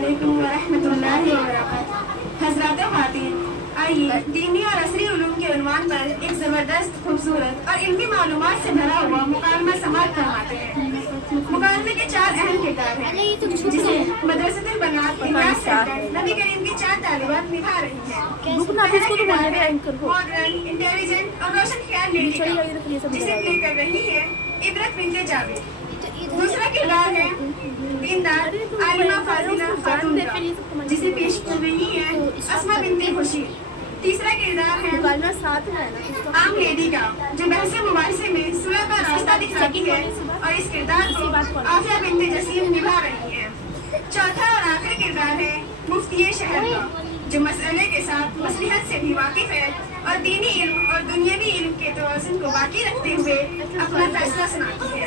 अलैकुम व रहमतुल्लाहि व बरकातुहू। हज़रात ख़वातीन, आइए दीनी और असरी उलूम के उन्वान पर एक ज़बरदस्त, खूबसूरत और इल्मी मालूमात से भरा हुआ मुकालमा समाअत फरमाते हैं। मुकालमे के 4 अहम किरदार हैं, जिसे मदरसतुल बनात इमरान सेंटर नबी करीम की 4 तालिबात निभा रही हैं। पहला किरदार है मॉडर्न, इंटेलिजेंट और रोशन ख्याल लेडी का, जिसे प्ले कर रही है इबरत बिन्ते जावेद। दूसरा किरदार है दीनदार आलिमा फाजिला खातून का, जिसे पेश कर रही है अस्मा बिन्ते खुशी। तीसरा किरदार है आम लेडी का, जो बहसे मुबारसे में सुलह का रास्ता दिखाती है और इस किरदार को आफिया बिन्ते जसीम निभा रही है। चौथा और आखिरी किरदार है मुफ्ती शहर का, जो मसले के साथ मसलिहत से भी वाकिफ है और दीनी इल्म और दुनियावी इल्म के तवाज़ुन को बाकी रखते हुए अपना फैसला सुनाती है।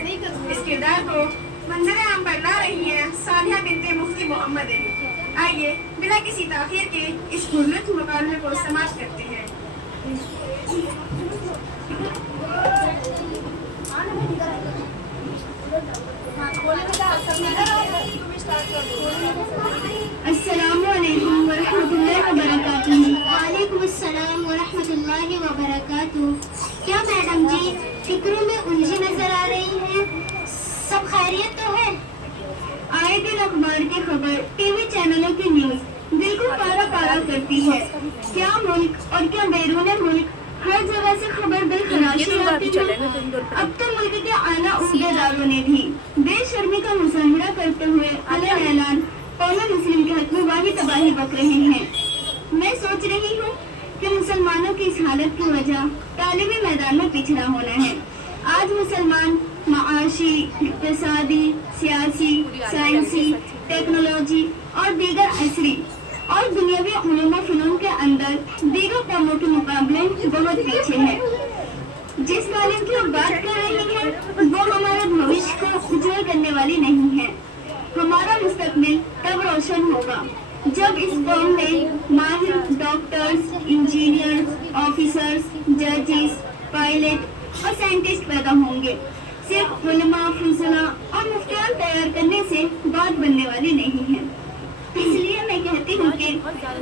इस किरदार को मंजर आम पर ला रही है सानिया बिन्ते मुफ्ती मोहम्मद अली। आइए बिना किसी ताख़ीर के इस पुरलुत्फ़ मुकालमे को समाप्त करते हैं। अस्सलामु अलैकुम व रहमतुल्लाहि व बरकातुहू। वालेकुम अस्सलाम व रहमतुल्लाहि व बरकातुहू। क्या मैडम जी फिक्रों में उलझी नजर आ रही हैं? सब खैरियत तो है? आए दिन अखबार की खबर, टीवी चैनलों की न्यूज़ दिल को पारा पारा करती है। क्या मुल्क और क्या बैरून मुल्क, हर जगह से खबर दिल खराशी आती है। अब तो मुल्क के आला उहदेदारों ने भी बेशर्मी का मुजाहिरा करते हुए अलग ऐलान कौमी मुस्लिम के हक में वाही तबाही बक रहे हैं। मैं सोच रही हूँ कि मुसलमानों की इस हालत की वजह तालिबी मैदान में पिछड़ा होना है। आज मुसलमान माशी, इक़्तिसादी, सियासी, साइंसी, टेक्नोलॉजी और दीगर असरी और दुनियावी उलूम फ़नून के अंदर दीगर कौमों के मुकाबले बहुत पीछे है। जिस तालीम की हम बात कर रहे हैं वो हमारे भविष्य को उज्जवल करने वाली नहीं है। हमारा मुस्तकबिल तब रोशन होगा जब इस कौम में माहिर डॉक्टर्स, इंजीनियर्स, ऑफिसर्स, जजेस, पायलट और साइंटिस्ट पैदा होंगे। सिर्फ उलमा, फुज़ला और मुफ्तियान तैयार करने से बात बनने वाली नहीं है। इसलिए मैं कहती हूँ कि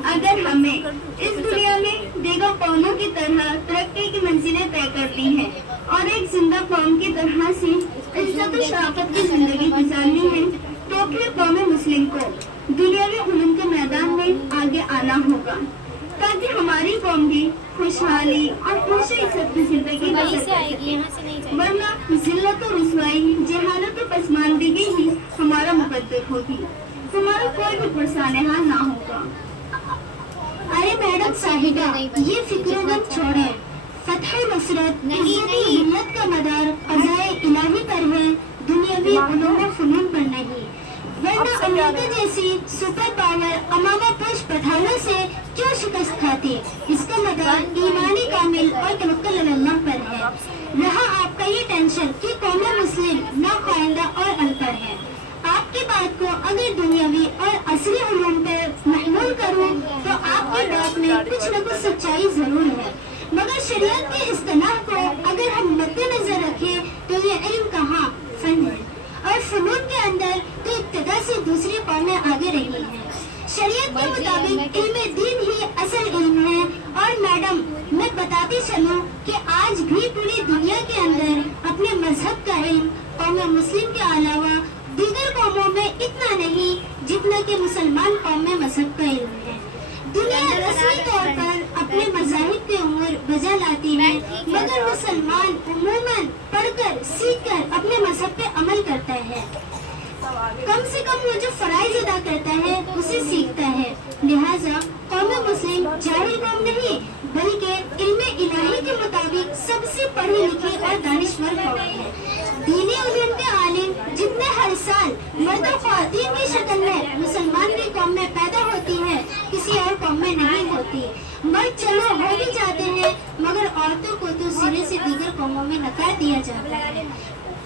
अगर हमें इस दुनिया में दीगर कौमों की तरह तरक्की की मंजिलें तय कर ली हैं और एक जिंदा कौम की तरह से इज्जत और शराफत की जिंदगी गुजारनी है, तो फिर कौम मुस्लिम को दुनियावी उलूम के मैदान में आगे आना होगा, ताकि हमारी कौम भी खुशहाली और खुश इज्जत की जिंदगी बसर कर सके। वरना जिल्लत और रुसवाई, जहालत और पसमानदगी ही हमारा मुकद्दर होगी, हमारा कोई भी पुरसानेहा ना होगा। अरे मैडम साहिबा, ये फिक्रोगम छोड़े। फतह नुसरत हिम्मत का मदार क़ज़ाए इलाही पर है, दुनियावी उलूम व फ़नून पर नहीं। वरना अमेरिका जैसी सुपर पावर अमामा पुश पठानों से क्यों शिकस्त खाती? इसका मदार ईमानी कामिल और तवक्कुल अल्लाह पर है। रहा आपका ये टेंशन कि कौम मुस्लिम नाख्वाइंदा और अनपढ़ है। आपकी बात को अगर दुनियावी और असली उलूम पर महमूल करूं तो आपकी बात में कुछ न कुछ सच्चाई जरूर है, मगर शरीयत के इस्तेमाल को अगर हम मद्देनजर रखें तो ये इल्म कहाँ फन है, और फनून के अंदर तो इब्तिदा से दूसरी कौमें आगे रही हैं। शरीयत के मुताबिक इल्म दीन ही असल इल्म है। और मैडम मैं बताती चलूं कि आज भी पूरी दुनिया के अंदर अपने मजहब का इल्म कौम मुस्लिम के अलावा दीगर कौमों में इतना नहीं जितना कि मुसलमान कौम में मजहब का इल्म है। दुनिया रस्मी तौर पर अपने मज़ाहिब के उमूर बजा लाती है, मगर मुसलमान उमूमन पढ़कर सीख कर अपने मजहब पे अमल करता है। कम से कम वो जो फराइज अदा करता है उसे सीखता है। लिहाजा कौम मुस्लिम जाहिल कौम नहीं बल्कि इल्म इलाही के मुताबिक सबसे पढ़े लिखे और दानिशवर कौम है। दीनी उलूम के आलिम जितने हर साल मर्द और ख्वातीन की शक्ल में मुसलमान की कौम में पैदा होती है, किसी और कौम में नहीं होती। मर्द चलो हो भी जाते हैं, मगर औरतों को तो सिरे से दीगर कौमों में नकार दिया जाता है।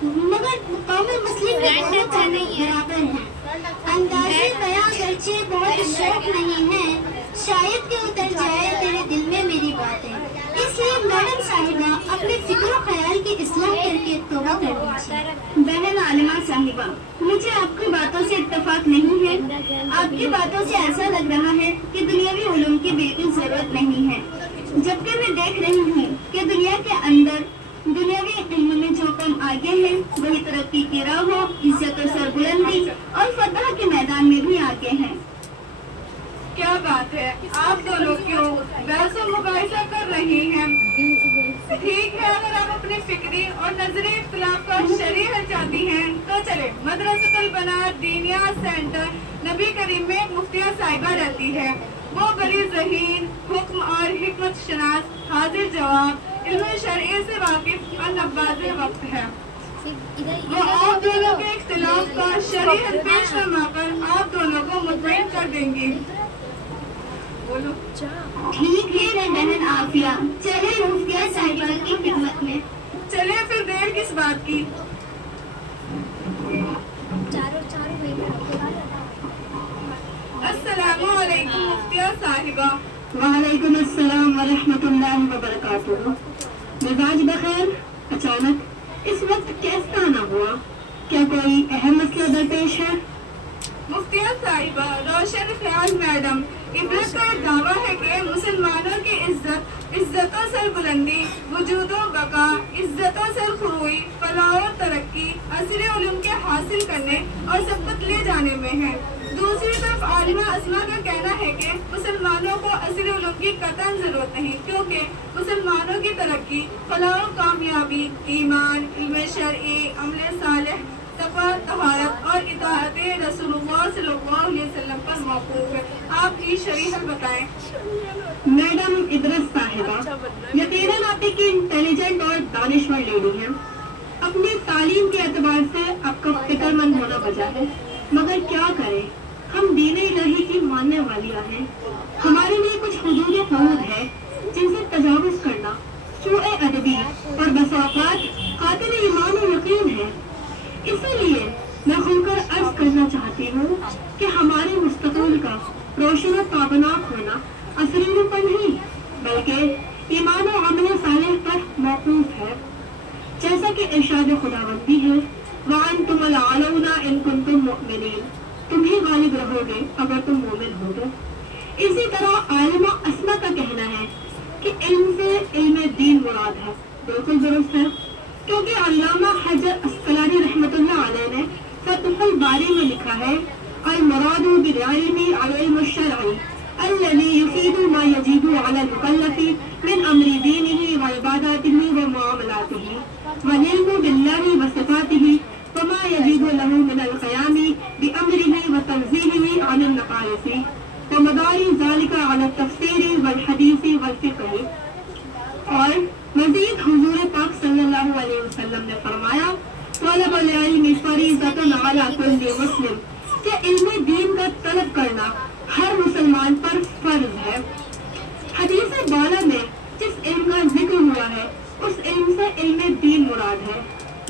मगर कौम मुस्लिम में बराबर हैं। अंदाज़े बयां गर्चे बहुत शौक नहीं है, शायद कि उतर जाए तेरे दिल में मेरी बातें। इसलिए मैडम साहिबा अपने फिक्रों خیال کی اصلاح کر کے توبہ کر لیجیے۔ بہن عالمہ صاحبہ، مجھے آپ کی باتوں سے اتفاق نہیں ہے۔ آپ کی باتوں سے ایسا لگ رہا ہے کہ دنیاوی علوم کی بالکل ضرورت نہیں ہے، جبکہ میں دیکھ رہی ہوں کہ دنیا کے اندر دنیاوی علم میں جو قوم آگے ہے وہی ترقی کی راہ، عزت و سربلندی اور فتح کے میدان میں بھی آگے ہیں۔ کیا بات ہے، آپ دونوں کیوں بحث و مباحثہ کر رہی ہیں؟ ٹھیک ہے، اگر آپ اپنے فکری اور نظری اختلاف کا شرح حل چاہتی ہیں تو چلے۔ مدرسۃ البنات دینیا سینٹر نبی کریم میں مفتیہ صاحبہ رہتی ہے۔ وہ بڑی ذہین، حکم اور حکمت شناس، حاضر جواب، علم شرعی سے واقف اور نواز وقت ہے۔ وہ آپ دونوں کے اختلاف کا شرح حل پیش فرما کر آپ دونوں کو مطمئن کر دیں گی۔ بولو۔ ٹھیک ہے بہن عافیہ، چلے مفتیہ صاحبہ کی خدمت میں۔ چلے پھر دیر کس بات کی؟ السلام علیکم مفتیہ صاحبہ۔ وعلیکم السلام ورحمۃ اللہ وبرکاتہ۔ مزاج بخیر؟ اچانک اس وقت کیسا آنا ہوا؟ کیا کوئی اہم مسئلہ درپیش ہے؟ مفتیہ صاحبہ، روشن خیال میڈم، عبرت کا دعویٰ ہے کہ مسلمانوں کی عزت و سربلندی، وجود و بقا، عزت و سرخروئی، فلاح و ترقی عصر علوم کے حاصل کرنے اور سبقت لے جانے میں ہے۔ دوسری طرف عالمہ اسما کا کہنا ہے کہ مسلمانوں کو عصر علوم کی قطعاً ضرورت نہیں، کیونکہ مسلمانوں کی ترقی، فلاح و کامیابی ایمان، علم شرعی، عمل صالح، تقویٰ، طہارت اور اطاعت رسول اللہ صلی اللہ علیہ وسلم پر موقوف ہے۔ آپ کی شریح بتائیں۔ میڈم ادرس صاحبہ، یقیناً آپ ایک انٹیلیجنٹ اور دانشور لیڈی ہیں۔ اپنی تعلیم کے اعتبار سے آپ کا فکر مند ہونا وجہ ہے، مگر کیا کریں، ہم دین الہی کی ماننے والیاں ہیں۔ ہمارے لیے کچھ حدود و حدود ہے جن سے تجاوز کرنا سوء ادبی اور بس اوقات قاتل ایمان و یقین ہے۔ اسی لیے میں کھل کر عرض کرنا چاہتی ہوں کہ ہمارے مستقبل کا روشن و تابناک ہونا عصر علم پر نہیں بلکہ ایمان و عمل صالح پر موقوف ہے، جیسا کہ ارشاد خداوندی ہے، وَأَنْتُمُ الْأَعْلَوْنَ إِن كُنتُم مُؤْمِنِينَ، تم ہی غالب رہو گے اگر تم مومن ہو گے۔ اسی طرح عالمہ اسما کا کہنا ہے کہ علم سے علم دین مراد ہے۔ بالکل درست ہے، کیونکہ علامہ حجر اسقلانی رحمۃ اللہ علیہ نے فتح الباری میں لکھا ہے، المراد بالعلم العلم الشرعی الذي يفيد ما يجب على المكلف من امر دينه وعباداته ومعاملاته، والعلم بالله وصفاته وما يجب له من القيام بامره وتنزيهه عن النقائص، ومدار ذلك على التفسير والحديث والفقه۔ اور مزید حضور پاک صلی اللہ علیہ وسلم نے فرمایا، طلب العلم فریضۃ علی کل مسلم، کہ علم دین کا طلب کرنا ہر مسلمان پر فرض ہے۔ حدیث بالا میں جس علم کا ذکر ہوا ہے اس علم سے علم دین مراد ہے،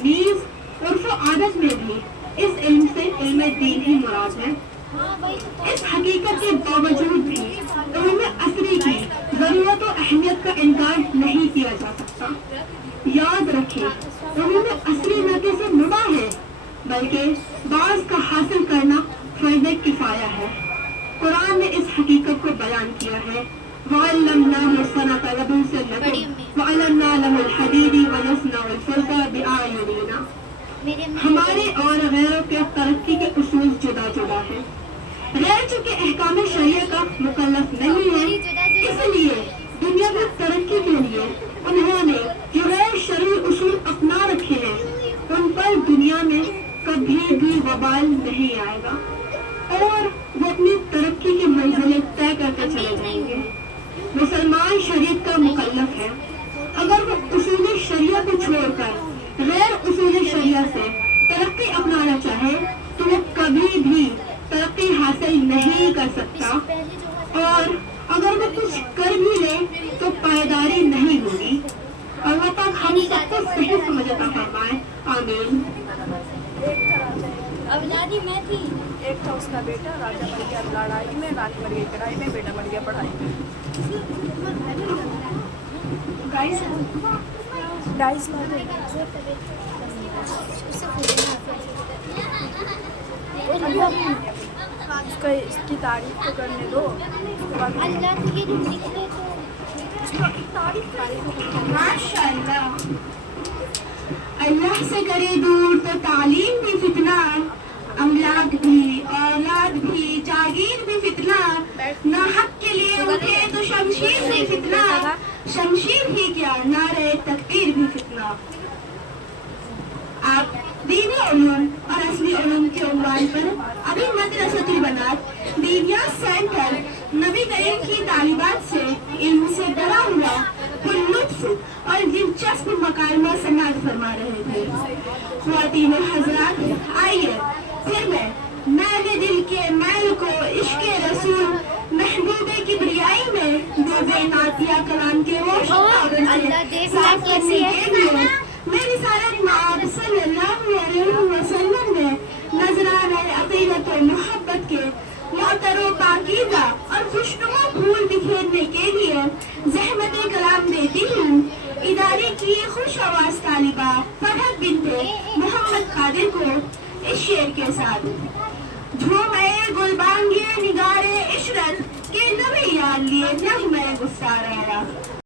نیز عرف و عادت میں بھی اس علم سے علم دین ہی مراد ہے۔ اس حقیقت کے باوجود بھی علم عصری کی ضرورت و اہمیت کا انکار نہیں کیا جا سکتا۔ یاد رکھیں، علم عصری نہ کہ صرف مباح ہے بلکہ بعض کا حاصل کرنا فرض کفایہ ہے۔ قرآن نے اس حقیقت کو بیان کیا ہے، وَعَلَّمْنَاهُ صَنْعَةَ لَبُوسٍ لَكُمْ وَعَلَمْنَا لَهُ الْحَدِيدَ وَيَصْنَعُ الْفُلْكَ بِأَعْيُنِنَا۔ ہمارے اور غیروں کے ترقی کے اصول جدا جدا ہیں۔ غیر چونکہ احکام شریعہ کا مکلف نہیں ہے، اس لیے دنیا کی ترقی کے لیے انہوں نے جو غیر شرعی اصول اپنا رکھے ہیں ان پر دنیا میں کبھی بھی وبال نہیں آئے گا، اور وہ اپنی ترقی کی منزلیں طے کر کے چلے جائیں گے۔ مسلمان شریعت کا مکلف ہے، اگر وہ اصول شریعہ کو چھوڑ کر غیر اصول شریعہ سے ترقی اپنانا چاہے تو وہ کبھی بھی ترقی حاصل نہیں کر سکتا، اور اگر وہ کچھ کر بھی لے تو پائیداری نہیں ہوگی۔ اللہ پاک ہم سب کو صحیح سمجھ عطا فرمائے، آمین۔ اولادی میں تھی، ایک تھا اس کا بیٹا، راجا مر گیا لڑائی میں، رانی مر گئی کڑائی میں، بیٹا مر گیا پڑھائی میں۔ डाइस उसका इसकी तारीफ तो करने दो, उसके बाद अल्लाह को ये निकले तो माशाअल्लाह। अल्लाह से करे दूर तो तालीम भी फितना, अमलाक भी, औलाद भी, जागीर भी फितना, ना हक के लिए उठे तो शमशीर भी फितना, शमशीर ही क्या नारे तकदीर भी फितना। आप दीनी उलूम और असली उलूम के उन्वान पर अभी मदरसतुल बनात दीनिया सेंटर नबी करीम की तालीबात से इल्म से भरा हुआ लुत्फ और दिलचस्प मकालमा समाअत फरमा रहे थे। ख्वातीन और हजरात, आइए फिर मैंने दिल के मैल को इश्क़े रसूल महबूबे की किबरियाई में डूबे नातिया कलाम के वो से साफ करने के लिए मेरी सारत मआब सल्लल्लाहु अलैहि वसल्लम में नजराना अक़ीदत और मोहब्बत के मोहतरो पाकीज़ा और खुशनुमा फूल बिखेरने के लिए ज़हमत कलाम देती हूँ इदारे की खुश आवाज़ तालिबा फरहत बिन्ते मोहम्मद कादिर को इस शेर के साथ। झूमे गुलबांगे निगारे इशरत के नवे यार लिए नग़्मे गुफ्तार आया।